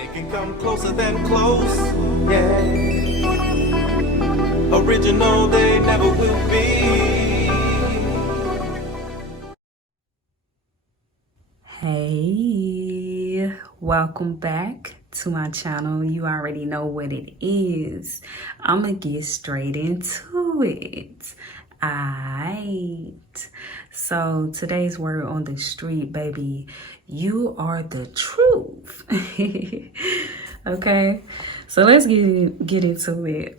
They can come closer than close, yeah. Original, they never will be. Hey, welcome back to my channel. You already know what it is. I'm gonna get straight into it. Alright, so today's word on the street, baby, you are the truth. Okay, so let's get into it.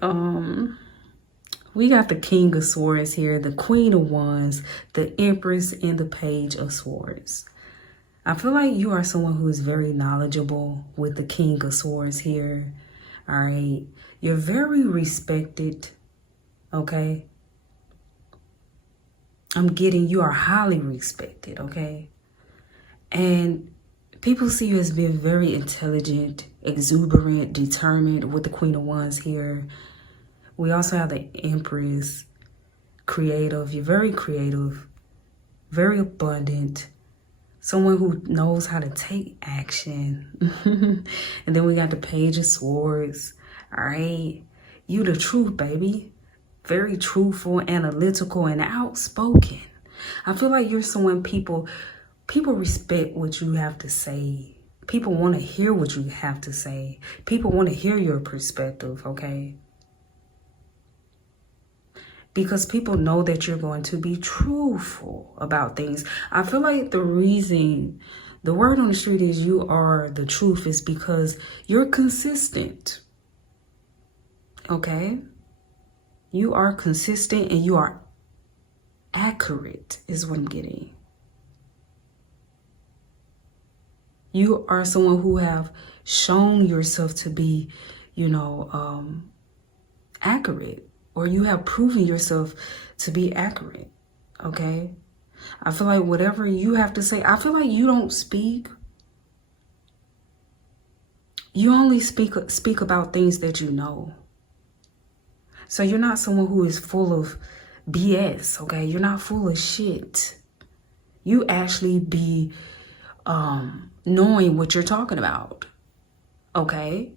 We got the King of Swords here, the Queen of Wands, the Empress, and the Page of Swords. I feel like you are someone who is very knowledgeable with the King of Swords here. All right, you're very respected. Okay, I'm getting you are highly respected. Okay, and people see you as being very intelligent, exuberant, determined with the Queen of Wands here. We also have the Empress, creative. You're very creative, very abundant, someone who knows how to take action. And then we got the Page of Swords. All right, you the truth, baby. Very truthful, analytical, and outspoken. I feel like you're someone people respect what you have to say. People want to hear what you have to say. People want to hear your perspective, okay? Because people know that you're going to be truthful about things. I feel like the reason the word on the street is you are the truth is because you're consistent. Okay? You are consistent and you are accurate is what I'm getting. You are someone who have shown yourself to be, accurate. Or you have proven yourself to be accurate, okay? I feel like whatever you have to say, I feel like you don't speak. You only speak about things that you know. So you're not someone who is full of BS, okay? You're not full of shit. You actually be knowing what you're talking about, okay?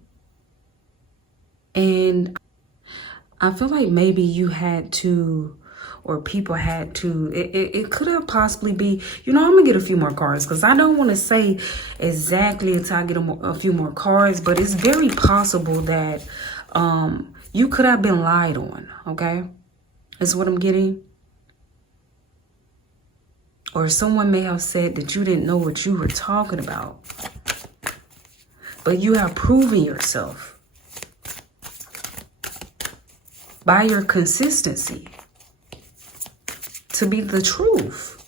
And I feel like maybe you had to, or people had to, it could have possibly be, I'm going to get a few more cards because I don't want to say exactly until I get a few more cards, but it's very possible that you could have been lied on, okay? Is what I'm getting. Or someone may have said that you didn't know what you were talking about, but you have proven yourself by your consistency to be the truth.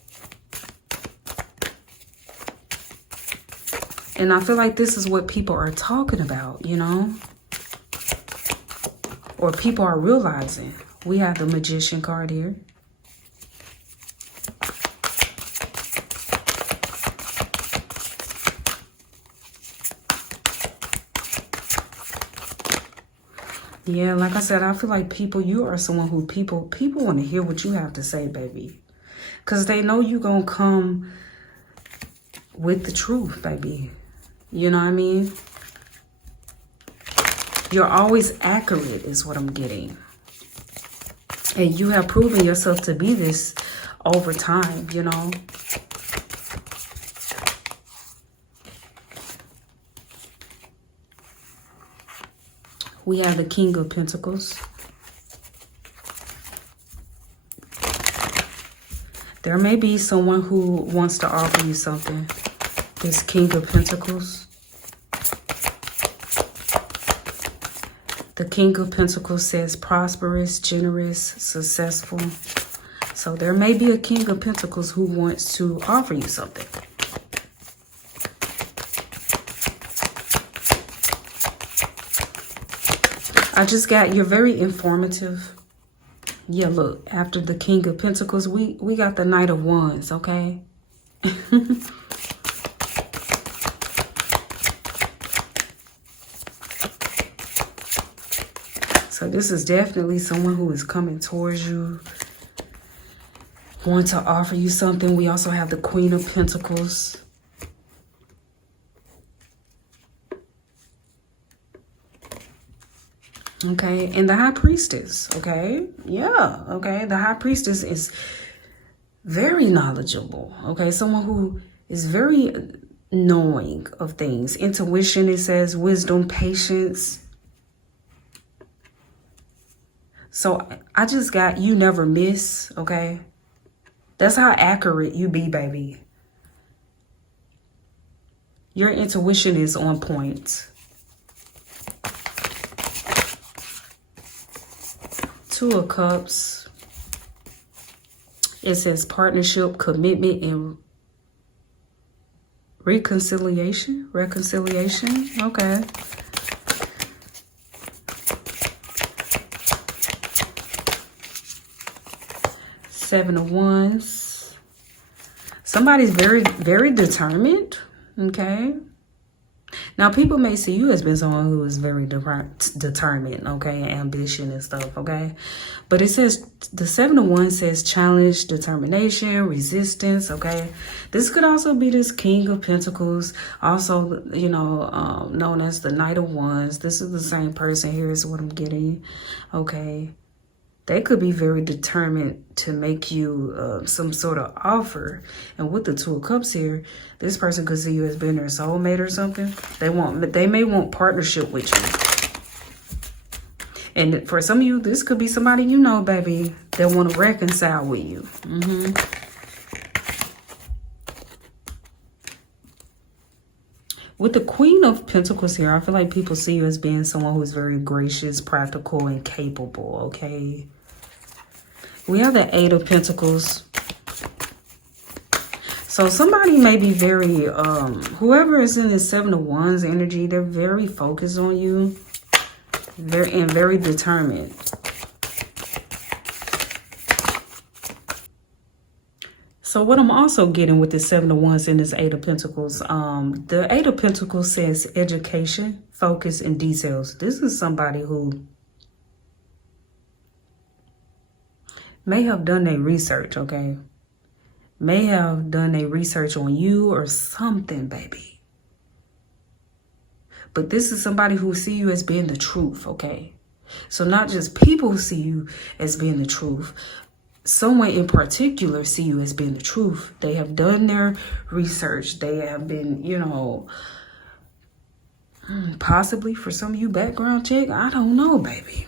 And I feel like this is what people are talking about, or people are realizing. We have the Magician card here. Yeah, like I said, I feel like you are someone who people want to hear what you have to say, baby. Because they know you're going to come with the truth, baby. You know what I mean? You're always accurate is what I'm getting. And you have proven yourself to be this over time, We have the King of Pentacles. There may be someone who wants to offer you something. This King of Pentacles. The King of Pentacles says prosperous, generous, successful. So there may be a King of Pentacles who wants to offer you something. I just got, you're very informative. Yeah, look, after the King of Pentacles, we got the Knight of Wands, okay? So this is definitely someone who is coming towards you, want to offer you something. We also have the Queen of Pentacles. Okay, and the High Priestess, okay? Yeah, okay. The High Priestess is very knowledgeable, okay? Someone who is very knowing of things. Intuition, it says, wisdom, patience. So I just got you never miss, okay? That's how accurate you be, baby. Your intuition is on point. Two of Cups. It says partnership, commitment, and reconciliation. Reconciliation. Okay. Seven of Wands. Somebody's very, very determined. Okay. Now, people may see you as being someone who is very determined, okay, ambition and stuff, okay? But it says, the Seven of Wands says challenge, determination, resistance, okay? This could also be this King of Pentacles, also, you know, known as the Knight of Wands. This is the same person here is what I'm getting, okay? They could be very determined to make you some sort of offer. And with the Two of Cups here, this person could see you as being their soulmate or something. They may want partnership with you. And for some of you, this could be somebody you know, baby, that want to reconcile with you. With the Queen of Pentacles here, I feel like people see you as being someone who is very gracious, practical, and capable, okay? We have the Eight of Pentacles. So somebody may be very, whoever is in the Seven of Wands energy, they're very focused on you. Very determined. So what I'm also getting with the Seven of Wands and this Eight of Pentacles, the Eight of Pentacles says education, focus, and details. This is somebody who may have done their research, okay? May have done their research on you or something, baby. But this is somebody who see you as being the truth, okay? So not just people who see you as being the truth. Someone in particular see you as being the truth. They have done their research. They have been, you know, possibly for some of you background check. I don't know, baby.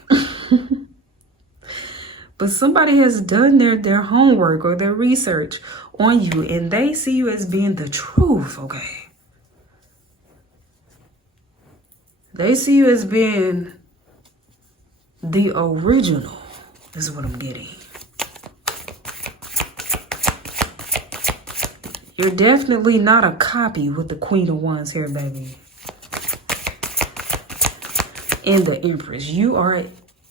But somebody has done their homework or their research on you, and they see you as being the truth, okay? They see you as being the original, is what I'm getting. You're definitely not a copy with the Queen of Wands here, baby. And the Empress. You are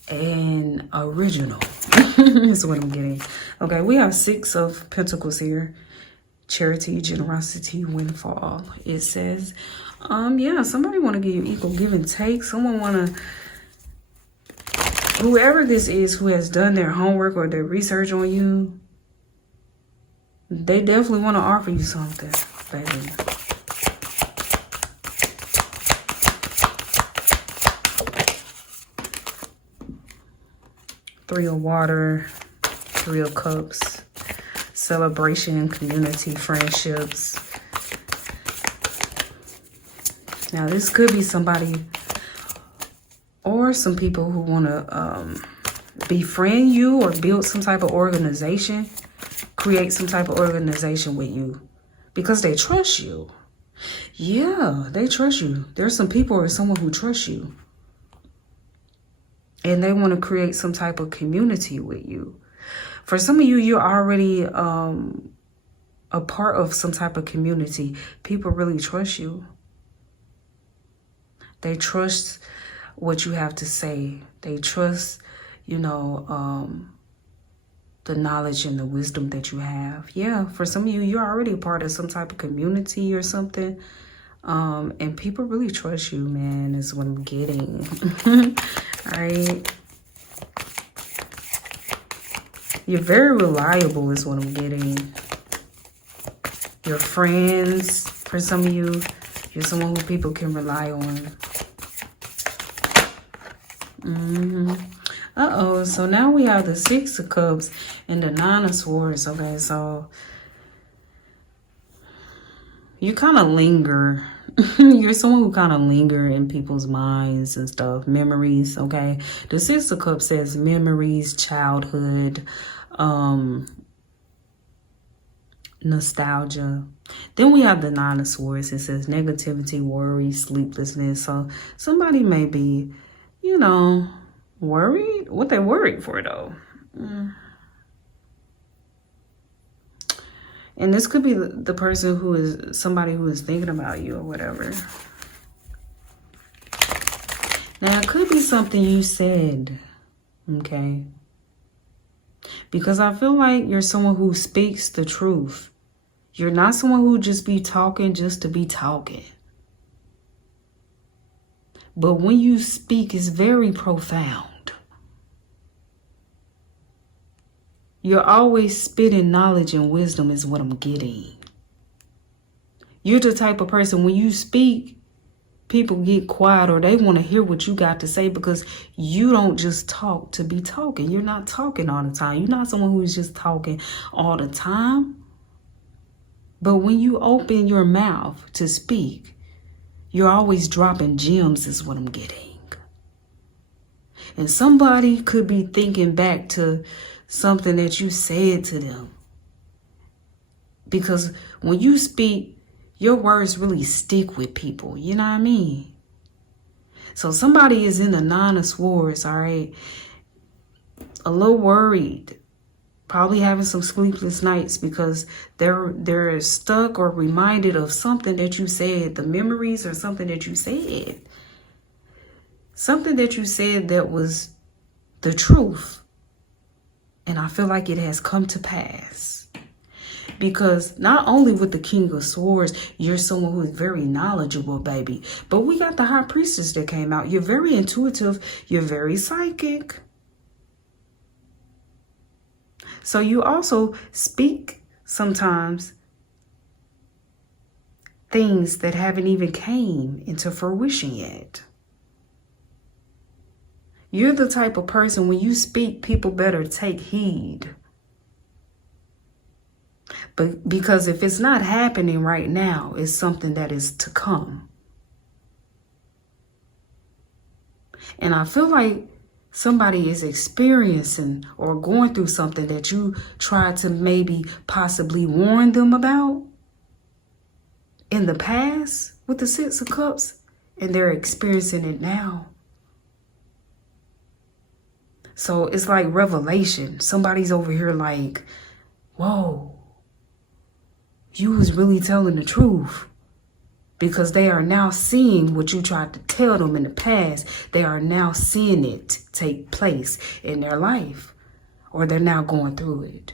an original. That's what I'm getting. Okay, we have Six of Pentacles here. Charity, generosity, windfall. It says, yeah, somebody want to give you equal give and take. Someone want to, whoever this is who has done their homework or their research on you, they definitely want to offer you something, baby. Three of Water, Three of Cups, celebration, community, friendships. Now, this could be somebody or some people who want to befriend you or build some type of organization, create some type of organization with you because they trust you. Yeah, they trust you. There's some people or someone who trusts you. And they want to create some type of community with you. For some of you, you're already a part of some type of community. People really trust you. They trust what you have to say. They trust, you know, the knowledge and the wisdom that you have. Yeah, for some of you, you're already a part of some type of community or something. And people really trust you, man, is what I'm getting. All right. You're very reliable is what I'm getting. Your friends, for some of you, you're someone who people can rely on. Uh-oh, so now we have the Six of Cups and the Nine of Swords. Okay, so you kind of linger. You're someone who kind of linger in people's minds and stuff. Memories, okay? The Six of Cups says memories, childhood, nostalgia. Then we have the Nine of Swords. It says negativity, worry, sleeplessness. So somebody may be, you know, worried. What they worried for, though? And this could be the person who is somebody who is thinking about you or whatever. Now, it could be something you said, okay? Because I feel like you're someone who speaks the truth. You're not someone who just be talking just to be talking. But when you speak, it's very profound. You're always spitting knowledge and wisdom is what I'm getting. You're the type of person, when you speak, people get quiet or they want to hear what you got to say because you don't just talk to be talking. You're not talking all the time. You're not someone who's just talking all the time. But when you open your mouth to speak, you're always dropping gems is what I'm getting. And somebody could be thinking back to something that you said to them. Because when you speak, your words really stick with people. You know what I mean? So somebody is in the Nine of Swords, all right? A little worried. Probably having some sleepless nights because they're stuck or reminded of something that you said. The memories or something that you said. Something that you said that was the truth. And I feel like it has come to pass. Because not only with the King of Swords, you're someone who is very knowledgeable, baby. But we got the High Priestess that came out. You're very intuitive. You're very psychic. So you also speak sometimes things that haven't even came into fruition yet. You're the type of person, when you speak, people better take heed. But because if it's not happening right now, it's something that is to come. And I feel like somebody is experiencing or going through something that you tried to maybe possibly warn them about in the past with the Six of Cups, and they're experiencing it now. So it's like revelation. Somebody's over here like, whoa, you was really telling the truth. Because they are now seeing what you tried to tell them in the past. They are now seeing it take place in their life. Or they're now going through it.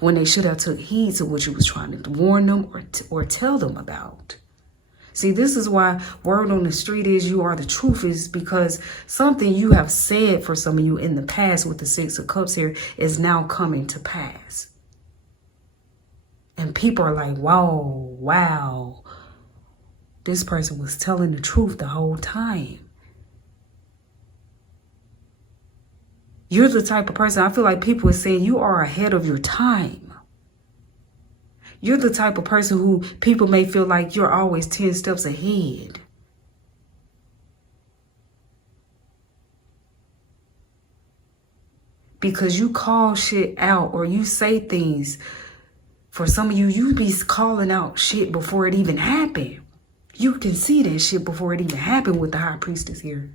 When they should have took heed to what you was trying to warn them or tell them about. See, this is why word on the street is you are the truth, is because something you have said for some of you in the past with the Six of Cups here is now coming to pass. And people are like, wow. This person was telling the truth the whole time. You're the type of person, I feel like people are saying you are ahead of your time. You're the type of person who people may feel like you're always 10 steps ahead. Because you call shit out or you say things. For some of you, you be calling out shit before it even happened. You can see that shit before it even happened with the High Priestess here.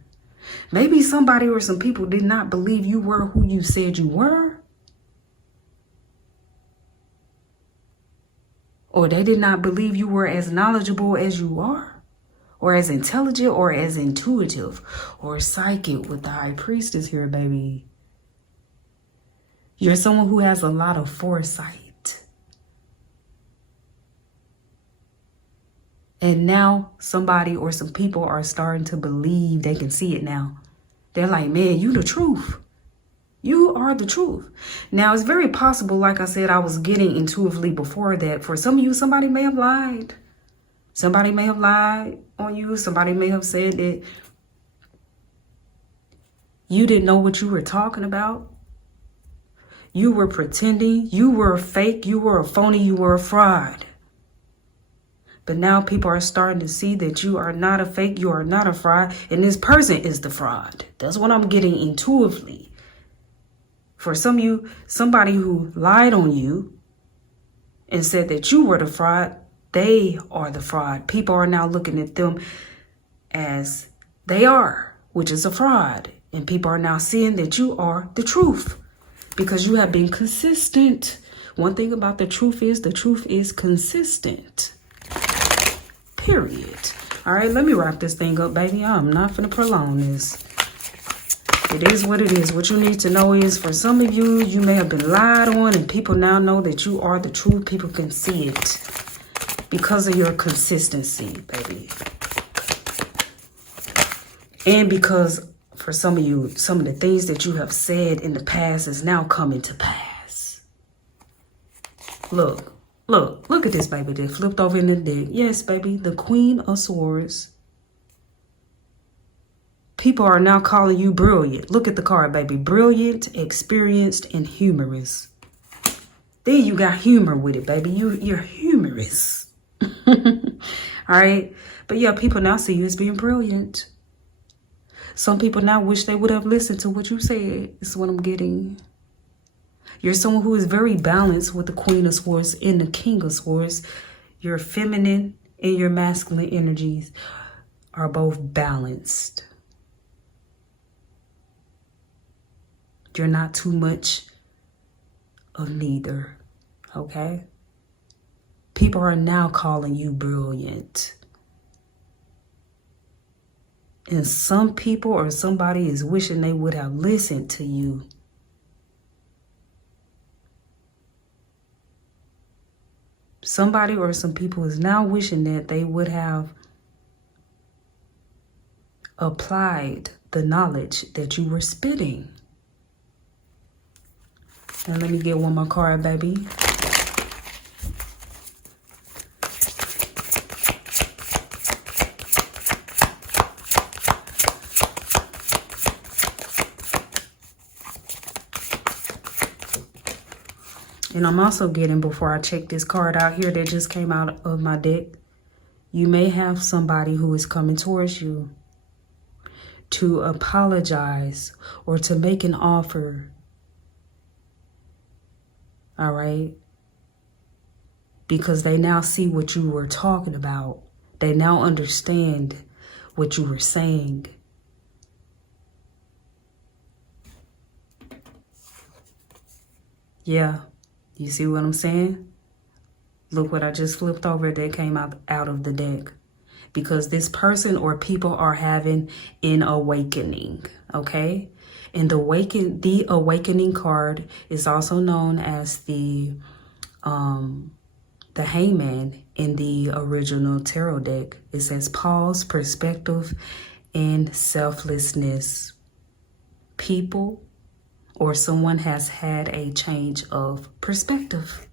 Maybe somebody or some people did not believe you were who you said you were. Or they did not believe you were as knowledgeable as you are. Or as intelligent or as intuitive or psychic with the High Priestess here, baby. You're someone who has a lot of foresight. And now somebody or some people are starting to believe they can see it now. They're like, man, you the truth. You are the truth. Now, it's very possible, like I said, I was getting intuitively before that. For some of you, somebody may have lied. Somebody may have lied on you. Somebody may have said that You didn't know what you were talking about. You were pretending. You were fake. You were a phony. You were a fraud. But now people are starting to see that you are not a fake. You are not a fraud. And this person is the fraud. That's what I'm getting intuitively. For some of you, somebody who lied on you and said that you were the fraud, they are the fraud. People are now looking at them as they are, which is a fraud. And people are now seeing that you are the truth because you have been consistent. One thing about the truth is consistent. Period. All right, let me wrap this thing up, baby. I'm not finna prolong this. It is what it is. What you need to know is, for some of you, you may have been lied on, and people now know that you are the truth. People can see it because of your consistency, baby. And because for some of you, some of the things that you have said in the past is now coming to pass. Look at this, baby. They flipped over in the deck. Yes, baby, the Queen of Swords. People are now calling you brilliant. Look at the card, baby. Brilliant, experienced, and humorous. Then you got humor with it, baby. You're humorous. All right? But yeah, people now see you as being brilliant. Some people now wish they would have listened to what you said. This is what I'm getting. You're someone who is very balanced with the Queen of Swords and the King of Swords. Your feminine and your masculine energies are both balanced. You're not too much of neither, okay? People are now calling you brilliant. And some people or somebody is wishing they would have listened to you. Somebody or some people is now wishing that they would have applied the knowledge that you were spitting. And let me get one more card, baby. And I'm also getting, before I check this card out here that just came out of my deck, you may have somebody who is coming towards you to apologize or to make an offer. All right? Because they now see what you were talking about. They now understand what you were saying. Yeah. You see what I'm saying? Look what I just flipped over that came out of the deck. Because this person or people are having an awakening, okay? And the awakening card is also known as the Hangman in the original tarot deck. It says pause, perspective, and selflessness. People or someone has had a change of perspective.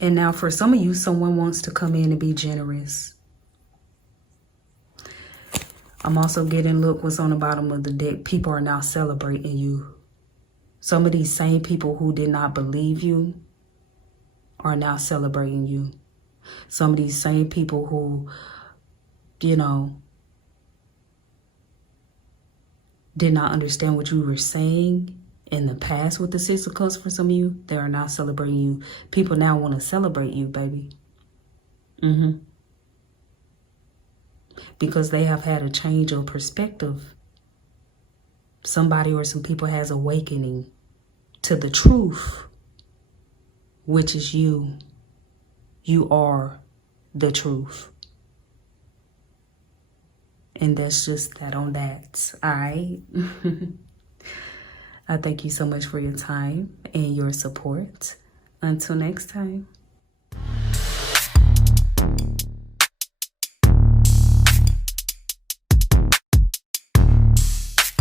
And now for some of you, someone wants to come in and be generous. I'm also getting, look what's on the bottom of the deck. People are now celebrating you. Some of these same people who did not believe you are now celebrating you. Some of these same people who, you know, did not understand what you were saying in the past with the Six of Cups, for some of you, they are now celebrating you. People now want to celebrate you, baby. Because they have had a change of perspective. Somebody or some people has awakening to the truth, which is you. You are the truth. And that's just that on that. All right. I thank you so much for your time and your support. Until next time.